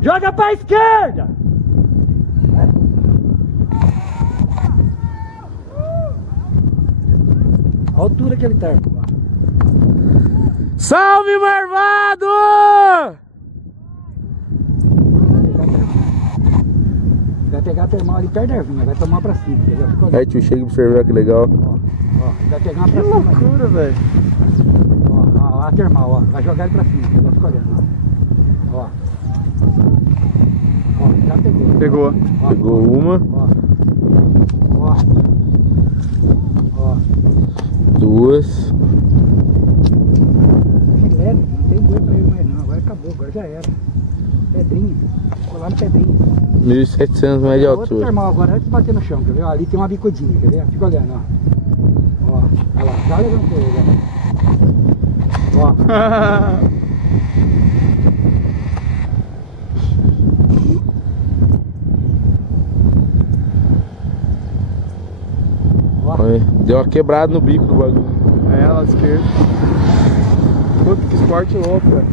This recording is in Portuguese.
Joga pra esquerda! A altura que ele tá. Salve, marvado! Vai pegar a termal ali perto da ervinha, vai tomar pra cima. Aí, tio, chega pra você ver que legal. Ó, vai pegar uma pra Que cima. loucura, velho. Ó, a termal, ó. Vai jogar ele pra cima, ele vai ficar olhando, ó. Ó, já peguei. Pegou. Ó, Pegou uma. Ó. Ó. Duas. Filé, não tem boi pra ele mais não. Agora acabou, agora já era. Pedrinha. Ficou lá no pedrinha. 1.700 metros de Outro altura. termal agora, antes de bater no chão, quer ver? Ali tem uma bicudinha, quer ver? Fica olhando, ó. Ó, olha lá, já levantou ele, ó. Ó. Olha, deu uma quebrada no bico do bagulho. É, lado esquerdo. Puta, que esporte louco, velho.